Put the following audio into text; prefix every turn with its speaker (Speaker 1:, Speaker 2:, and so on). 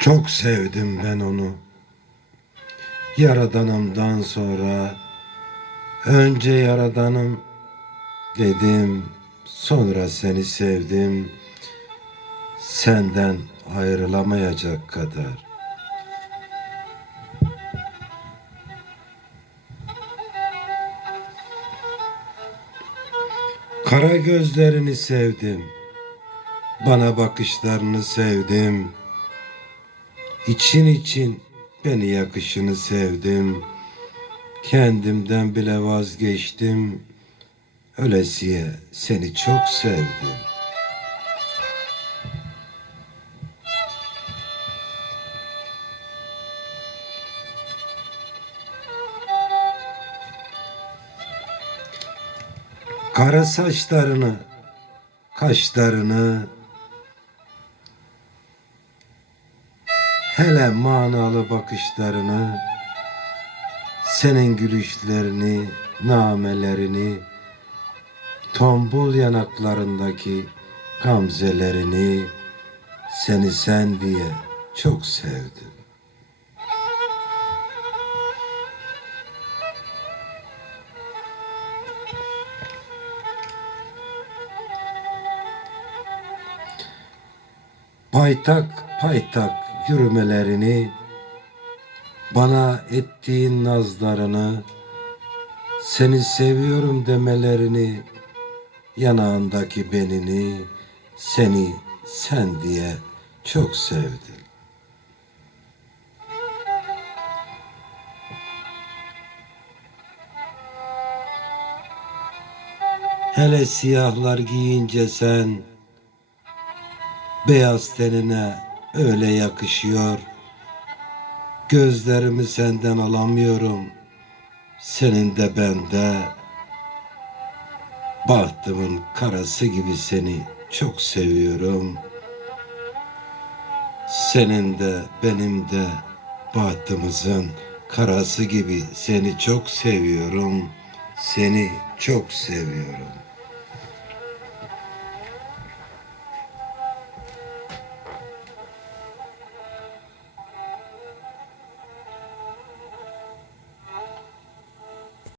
Speaker 1: Çok sevdim ben onu. Yaradanımdan sonra önce yaradanım dedim. Sonra seni sevdim. Senden ayrılamayacak kadar. Kara gözlerini sevdim. Bana bakışlarını sevdim. İçin için beni yakışını sevdim. Kendimden bile vazgeçtim. Ölesiye seni çok sevdim. Kara saçlarını, kaşlarını, hele manalı bakışlarını, senin gülüşlerini, namelerini, tombul yanaklarındaki gamzelerini, seni sen diye çok sevdim. Paytak paytak yürümelerini, bana ettiğin nazlarını, seni seviyorum demelerini, yanağındaki benini, seni sen diye çok sevdim. Hele siyahlar giyince sen, Beyaz tenine öyle yakışıyor. Gözlerimi senden alamıyorum. Senin de bende. Bahtımın karası gibi seni çok seviyorum. Senin de benim de bahtımızın karası gibi seni çok seviyorum. Seni çok seviyorum.